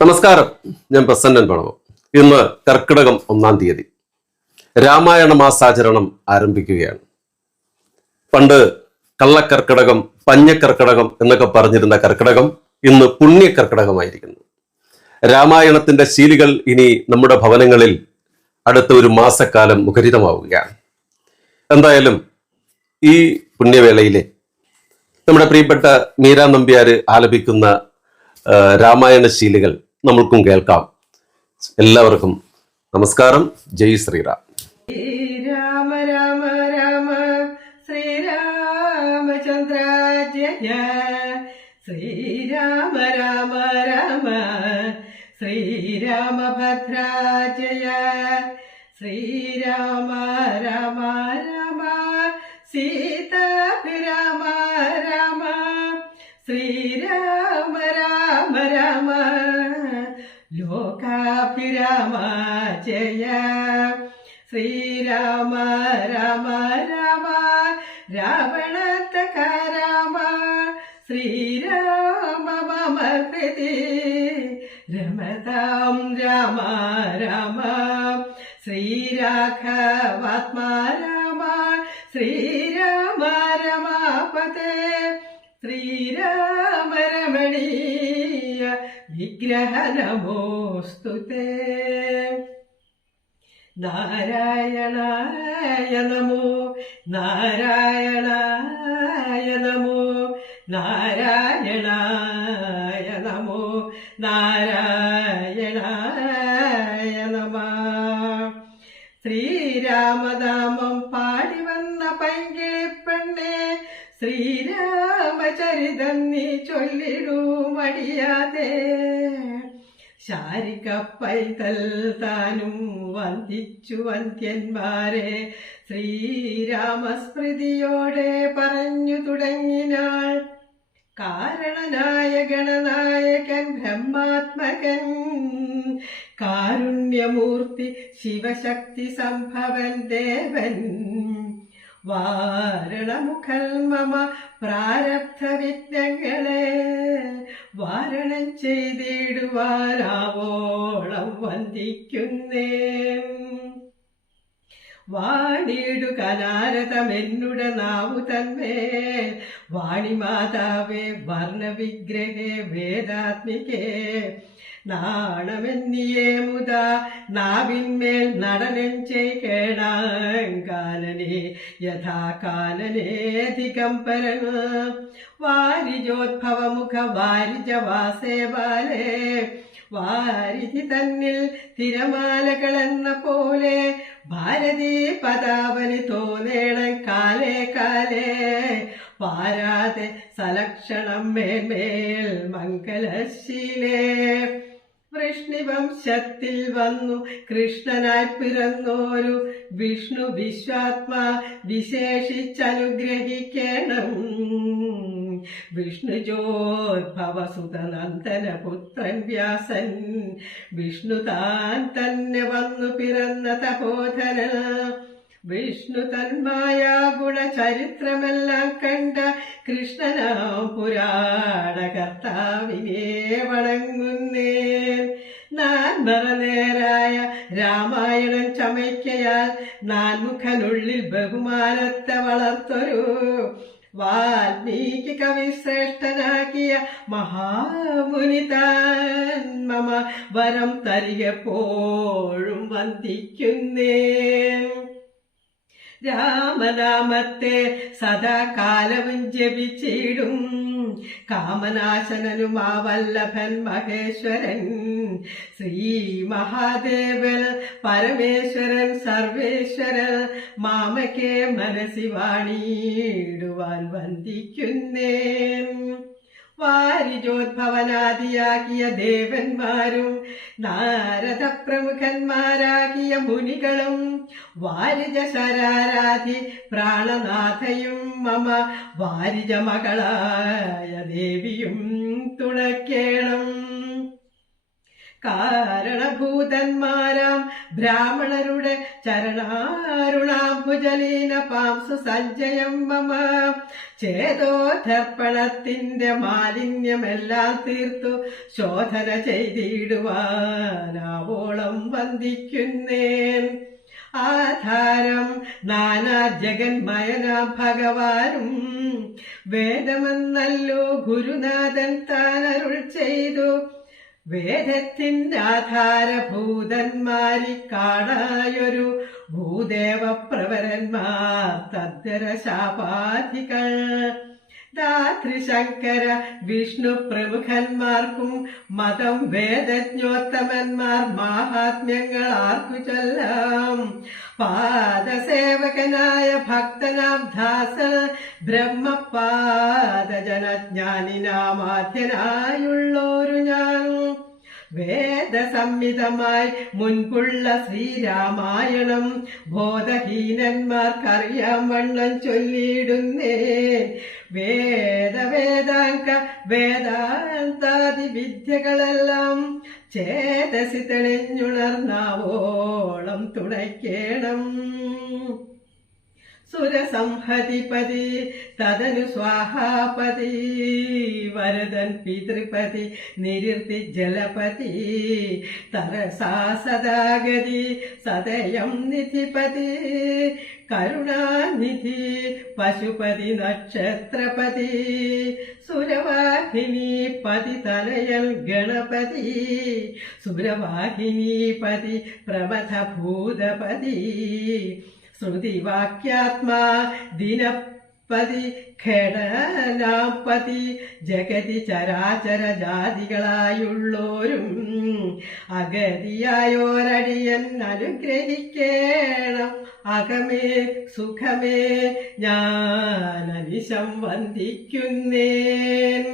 നമസ്കാരം. ഞാൻ പ്രസന്നൻ പണവ് ഇന്ന് കർക്കിടകം ഒന്നാം തീയതി. രാമായണ മാസാചരണം ആരംഭിക്കുകയാണ്. പണ്ട് കള്ളക്കർക്കിടകം പഞ്ഞക്കർക്കിടകം എന്നൊക്കെ പറഞ്ഞിരുന്ന കർക്കിടകം ഇന്ന് പുണ്യ കർക്കിടകമായിരിക്കുന്നു രാമായണത്തിന്റെ ശീലികൾ ഇനി നമ്മുടെ ഭവനങ്ങളിൽ അടുത്ത ഒരു മാസക്കാലം മുഖരിതമാവുകയാണ്. എന്തായാലും ഈ പുണ്യവേളയിലെ നമ്മുടെ പ്രിയപ്പെട്ട മീരാ നമ്പ്യാർ ആലപിക്കുന്ന രാമായണ ശീലികൾ നമ്മൾക്കും കേൾക്കാം. എല്ലാവർക്കും നമസ്കാരം. ജയ് ശ്രീറാം. രാമ രാമ രാമ ശ്രീരാമചന്ദ്ര ജയ ശ്രീരാമ രാമ രാമ ശ്രീരാമഭദ്രാജയ ശ്രീരാമ രാമ രാമ സീതാഭിരാമ ലോകാഭിരാമ ജയ. ശ്രീരാമ രാമ രാമ രാവണത്തക രാമ ശ്രീരാമ മമ ഹൃദി രമതാം രാമ രാമ. ശ്രീരാഘവാത്മാ രാമ ശ്രീരാമ വിഗ്രഹ നമോസ്തുതേ നാരായണായ നമോ നാരായണായ നമോ നാരായണായ നമോ നാരായണായ നമ. ശ്രീരാമനാമം പാടി വന്ന പൈങ്കിളിപ്പെണ്ണെ ശ്രീരാമചരിതം നീ ചൊല്ലിടൂ. മടിയാതെ ശാരികപ്പൈതൽ താനും വന്ദിച്ചു വന്ധ്യന്മാരെ. ശ്രീരാമസ്മൃതിയോടെ പറഞ്ഞു തുടങ്ങിനാൾ. കാരണനായ ഗണനായകൻ ബ്രഹ്മാത്മകൻ. കാരുണ്യമൂർത്തി ശിവശക്തി സംഭവൻ ദേവൻ. വാരണമുഖൽ മമ പ്രാരബ്ധ വിഘ്നങ്ങളെ വാരണം ചെയ്തിടുവാനാവോളം വന്ദിക്കുന്നേ. വാണിടുക നാരദമെന്നുടെ നാവു തന്മേൽ വാണിമാതാവേ വർണവിഗ്രഹേ വേദാത്മികേ നാണമെന്നിയേ മുത നാവിന്മേൽ നടനം കേടാങ്കാലനെ യഥാ കാലനേധികം ദിഗംബരൻ വാരിജോദ്ഭവമുഖ വാരിജവാസേ ബാലേ വാരിധി തന്നിൽ തിരമാലകളെന്ന പോലെ ഭാരതീ പദാവലി തോന്നേണം കാലേ കാലേ. പാരാതെ സലക്ഷണം മേമേൽ മംഗലശീലേ. വൃഷ്ണിവംശത്തിൽ വന്നു. കൃഷ്ണനായി പിറന്നോരു വിഷ്ണു വിശ്വാത്മാ വിശേഷിച്ചനുഗ്രഹിക്കണം വിഷ്ണുജോദ്ഭവസുതനന്ദന പുത്രൻ വ്യാസൻ. വിഷ്ണു താൻ തന്നെ വന്നു പിറന്ന തപോധന വിഷ്ണു തന്മായ ഗുണചരിത്രമെല്ലാം കണ്ട കൃഷ്ണനാം പുരാണ കർത്താവിനെ വണങ്ങുന്നേൻ നാൻമറനേരായ രാമായണം ചമയ്ക്കയാൽ നാൻമുഖനുള്ളിൽ ബഹുമാനത്തെ വളർത്തൊരു വാൽമീകി കവി ശ്രേഷ്ഠനാക്കിയ മഹാമുനി താൻ മമ വരം തരികപ്പോഴും വന്ദിക്കുന്നേൻ. രാമനാമത്തെ സദാകാലവും ജപിച്ചിടും. കാമനാശനനു വല്ലഭൻ മഹേശ്വരൻ. ശ്രീ മഹാദേവൻ പരമേശ്വരൻ സർവേശ്വരൻ മാമയ്ക്ക് മനസ്സി വാണിയിടുവാൻ വന്ദിക്കുന്നേൻ. വാരിജോദ്ഭവനാദിയാകിയ ദേവന്മാരും നാരദ പ്രമുഖന്മാരാക്കിയ മുനികളും വാരിജ ശരാരാധി പ്രാണനാഥയും മമ വാരിജ മകളായ ദേവിയും തുണക്കേണം കാരണഭൂതന്മാരാം ബ്രാഹ്മണരുടെ ചരണാരുണാംബുജലീന പാംസു സഞ്ജയം മമ. ചേതോധർപ്പണത്തിന്റെ മാലിന്യമെല്ലാം തീർത്തു ശോധന ചെയ്തിടുവാനാവോളം വന്ദിക്കുന്നേൻ. ആധാരം നാനാ ജഗന്മയന ഭഗവാനും വേദമെന്നല്ലോ ഗുരുനാഥൻ താൻ അരുൾ ചെയ്തു. വേദത്തിന്റെ ആധാരഭൂതന്മാരി കാണായൊരു ഭൂദേവപ്രവരന്മാർ തദ്ദര ദാത്രിശങ്കര വിഷ്ണു പ്രമുഖന്മാർക്കും മതം വേദജ്ഞോത്തമന്മാർ മാഹാത്മ്യങ്ങൾ ആർക്കു ചൊല്ലാം? പാദസേവകനായ ഭക്തനാം ദാസ ബ്രഹ്മപാദജനജ്ഞാനിനാമാധ്യനായുള്ളോരു ഞാൻ. വേദസംഹിതമായി മുൻപുള്ള ശ്രീരാമായണം ബോധഹീനന്മാർക്കറിയാം വണ്ണം ചൊല്ലിയിടുന്നേ. വേദവേദാങ്ക വേദാന്താദി വിദ്യകളെല്ലാം ചേതസി തെളിഞ്ഞുണർന്നാവോളം തുണയ്ക്കേണം. സുരസംഹതിപതി തദനു സ്വാഹാപതി വരദൻ പിതൃപതി നിരുത്തി ജലപതി തരസാ സദാഗതി സദയം നിധിപതി കരുണാനിധി പശുപതി നക്ഷത്രപതി സുരവാഹിനി പതി തലയൽ ഗണപതി സുരവാഹിനി പതി പ്രമഥ ഭൂതപതി ശ്രുതിവാക്യാത്മാ ദിനപ്പതി ഘടനാപതി ജഗതി ചരാചര ജാതികളായുള്ളോരും അഗതിയായോരടിയൻ അനുഗ്രഹിക്കേണം അകമേ സുഖമേ ഞാൻ അനിശം വന്ദിക്കുന്നേൻ.